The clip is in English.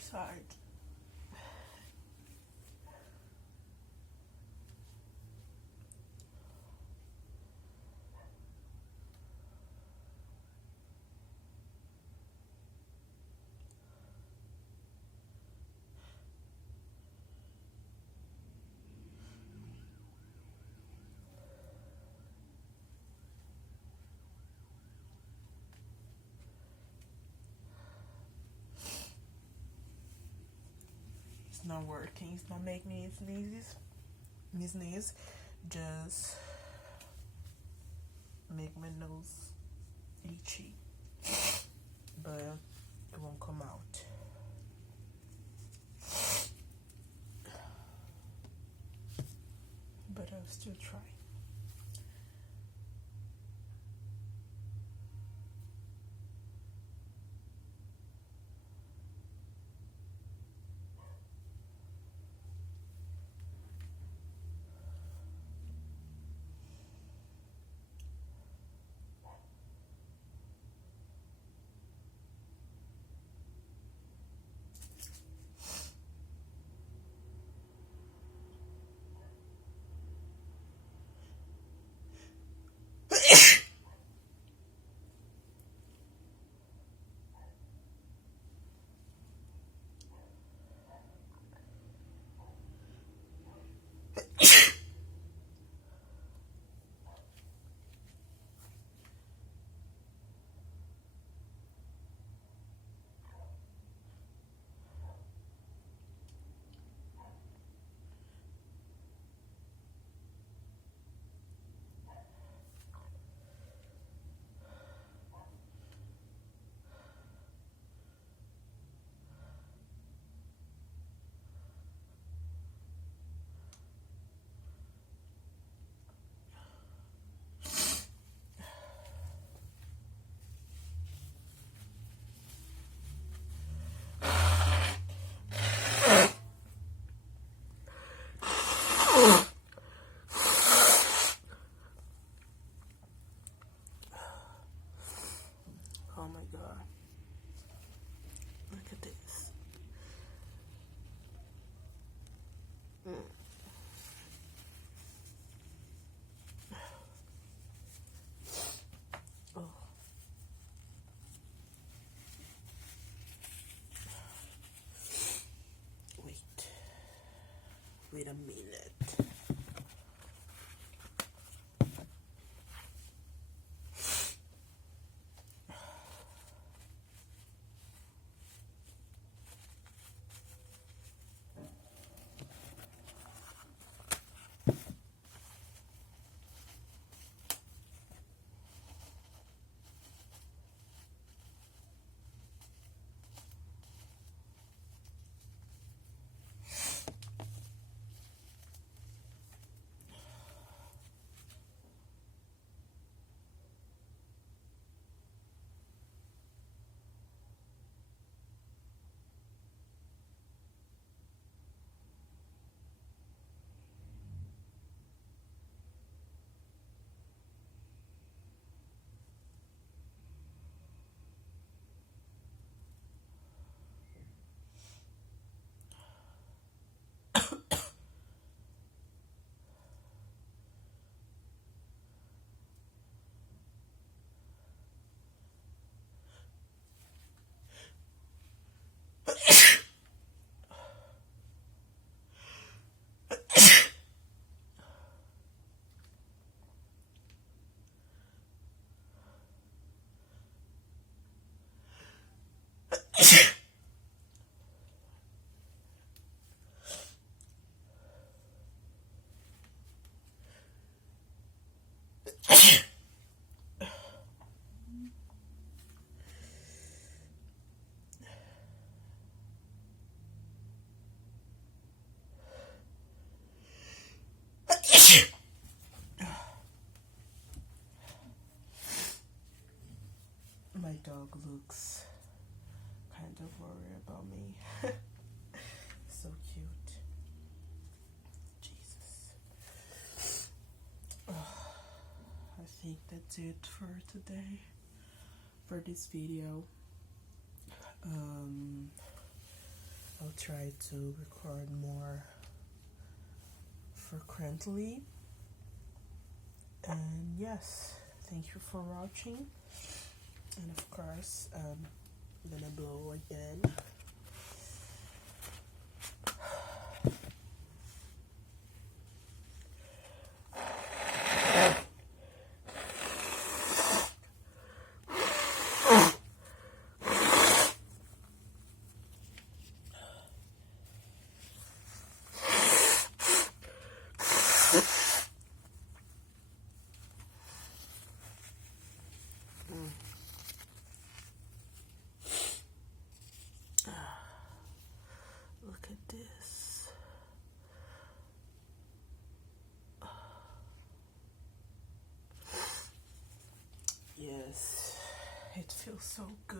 side. It's not working. It's not making me sneeze. Just make my nose itchy, but it won't come out. But I'll still try. Oh my god. Look at this. Oh. Wait a minute. My dog looks kind of worried about me. So cute. Jesus. I think that's it for today, for this video. I'll try to record more frequently. And yes, thank you for watching. And of course, I'm gonna blow again. Look at this. Yes, it feels so good.